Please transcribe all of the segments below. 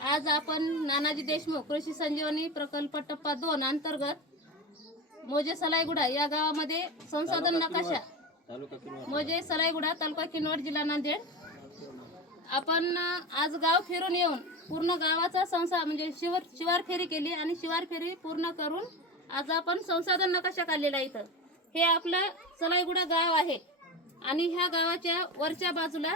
आज आपण नानाजी देशमुख कृषी संजीवनी प्रकल्प टप्पा 2 अंतर्गत मोजे सलाईगुडा या गावामध्ये संसाधन नकाशा मोजे सलाईगुडा तालुका किनवट जिल्हा नांदेड आपण आज गाव फिरून येऊन पूर्ण गावाचा म्हणजे शिवार फेरी केली आणि शिवार फेरी पूर्ण करून आज आपण संसाधन नकाशा काढलेला आहे। इथं हे आपलं सलाईगुडा गाव आहे आणि ह्या गावाच्या वरच्या बाजूला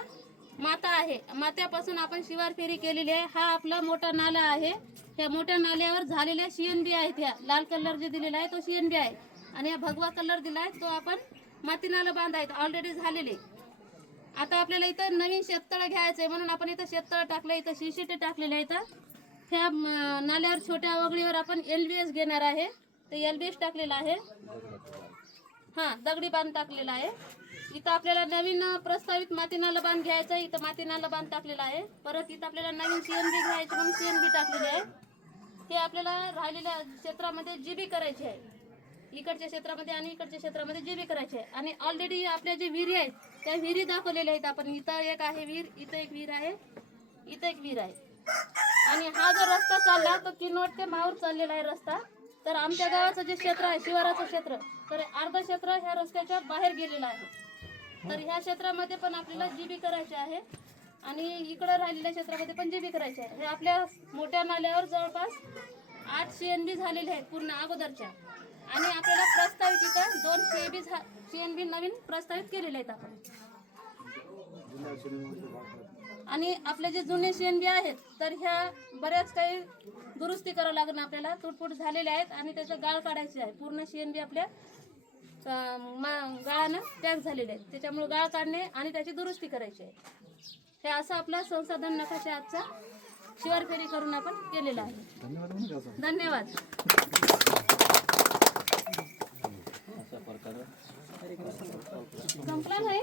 माता आहे। मात्यापासून आपण शिवार फेरी केलेली आहे। हा आपला मोठा नाला आहे। त्या मोठ्या नाल्यावर झालेल्या CNB आहेत। ह्या लाल कलर जे दिलेला आहे तो CNB आहे आणि हा भगवा कलर दिला आहे तो आपण माती नाला बांध आहेत ऑलरेडी झालेले। आता आपल्याला इथं नवीन शेततळ घ्यायचं आहे म्हणून आपण इथं शेततळ टाकलं, इथं CCT टाकलेलं आहे। इथं ह्या नाल्यावर छोट्या वगळीवर आपण LBS घेणार आहे, ते LBS टाकलेलं आहे। हां, दगडी बांध टाकलेला आहे। इथं आपल्याला नवीन प्रस्तावित माती नाला बांध घ्यायचा आहे, इथं माती नाला बांध टाकलेला आहे। परत इथं आपल्याला नवीन CNB घ्यायची म्हणून CNB टाकलेली आहे। हे आपल्याला राहिलेल्या क्षेत्रामध्ये GB करायची आहे, इकडच्या क्षेत्रामध्ये आणि इकडच्या क्षेत्रामध्ये GB करायची आहे। आणि ऑलरेडी आपल्या जे विहिरी आहेत त्या विहिरी दाखवलेल्या आहेत आपण। इथं एक आहे विहीर, इथं एक विहीर आहे, इथं एक विहीर आहे। आणि हा जो रस्ता चालला तो किनवट ते माहूर चाललेला आहे रस्ता। तर आमच्या गावाचं जे क्षेत्र आहे शिवाराचं क्षेत्र, तर अर्ध क्षेत्र ह्या रस्त्याच्या बाहेर गेलेलं आहे। तर ह्या क्षेत्रामध्ये पण आपल्याला GB करायचे आहे आणि इकडं राहिलेल्या क्षेत्रामध्ये पण GB करायचे आहे। हे आपल्या मोठ्या नाल्यावर जवळपास 8 CNB झालेले आहेत पूर्ण अगोदरच्या आणि आपल्याला प्रस्तावित इथं 2 CNB नवीन प्रस्तावित केलेले आहेत आपण। आणि आपले जे जुने CNB आहेत तर ह्या बऱ्याच काही दुरुस्ती करावं लागणार आपल्याला, तुटफूट झालेले आहेत आणि त्याचं गाळ काढायचे आहे। पूर्ण CNB आपल्या गाळानं पॅक झालेले आहेत, त्याच्यामुळे गाळ काढणे आणि त्याची दुरुस्ती करायची आहे। हे असं आपला संसाधन नकाशा आजचा शिवार फेरी करून आपण केलेला आहे। धन्यवाद। संपला नाही,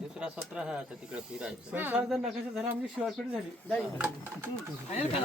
दुसरा 17 आहे आता तिकडे फिरायचं संसाधन नकाशा झाला म्हणजे शिवार फेरी झाली।